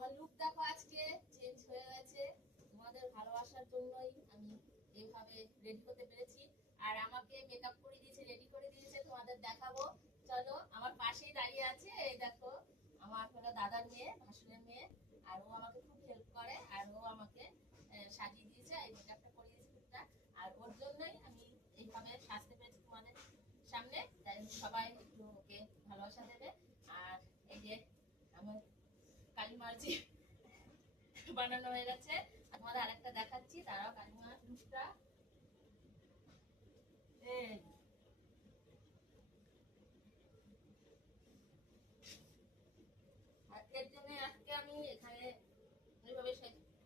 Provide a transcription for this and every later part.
আমার লুক দেখো আজকে চেঞ্জ হয়ে গেছে। তোমাদের ভালোবাসার জন্যই আমি এইভাবে রেডি হতে পেরেছি। আর আমাকে মেকআপ করে দিয়েছে, রেডি করে দিয়েছে, তোমাদের দেখাবো। চলো, আমার পাশেই দাঁড়িয়ে আছে, এই দেখো আমার হলো দাদার মেয়ে, ভাসুরের মেয়ে। আর ও আমাকে খুব হেল্প করে, আর ও আমাকে সাজিয়ে দিয়েছে, এই মেকআপটা করে দিয়েছে টুকটাক। আর ওর জন্যই আমি এইভাবে সাজতে পেরেছি তোমাদের সামনে। তাই সবাই একটু ওকে ভালোবাসা দেবে। আর এই যে আমার কালিমার্জি বানানো হয়ে গেছে। তোমাদের আরেকটা দেখাচ্ছি, তারাও কালিমার লুকটা। আর এর জন্য আজকে আমি এখানে এইভাবে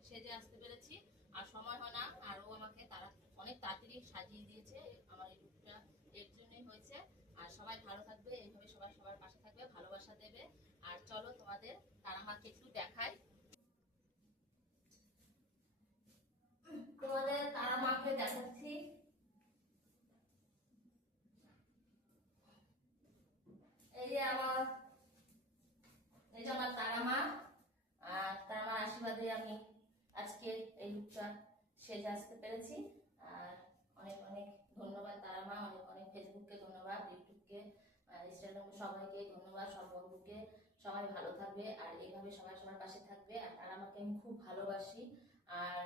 সেজে আসতে পেরেছি। আর সময় হয় না, আর ও আমাকে তারা অনেক তাড়াতাড়ি সাজিয়ে দিয়েছে। আমার এই লুকটা এর জন্যই হয়েছে। আর সবাই ভালো থাকবে, এইভাবে সবাই সবার পাশে থাকবে, ভালোবাসা দেবে। আর চলো তোমাদের তারা মাকে একটু দেখাই। তোমাদের তারা মাকে দেখাচ্ছি। এই যে আমার, এই যে আমার তারা মা। আর তারা মার আশীর্বাদে আমি আজকে এই লুকটা সেজে আসতে পেরেছি। আর অনেক অনেক ধন্যবাদ তারা মা, অনেক অনেক ফেসবুককে ধন্যবাদ, ইউটিউবকে, ইনস্টাগ্রামে সবাইকে ধন্যবাদ, সব বন্ধুকে। সবাই ভালো থাকবে আর এইভাবে সবাই সবার পাশে থাকবে। আর তারা আমাকে আমি খুব ভালোবাসি। আর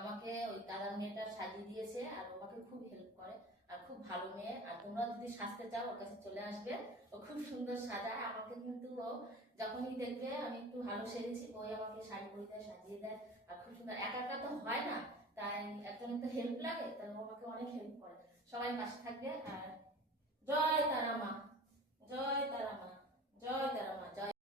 আমাকে ওই দাদার মেয়েটা সাজিয়ে দিয়েছে, আর আমাকে খুব হেল্প করে। আর খুব ভালো মেয়ে। আর তোমরা যদি সাজতে চাও ওর কাছে চলে আসবে, ও খুব সুন্দর সাজায় আমাকে। কিন্তু ও যখনই দেখবে আমি একটু ভালো সেরেছি, ওই আমাকে শাড়ি পরিয়ে দেয়, সাজিয়ে দেয়। আর খুব সুন্দর, একা একা তো হয় না, তাই একজনের তো হেল্প লাগে, তাই ও আমাকে অনেক হেল্প করে। সবাই পাশে থাকবে। আর জয় তারা মা, জয় তারা মা, জয় তারা মা, জয়।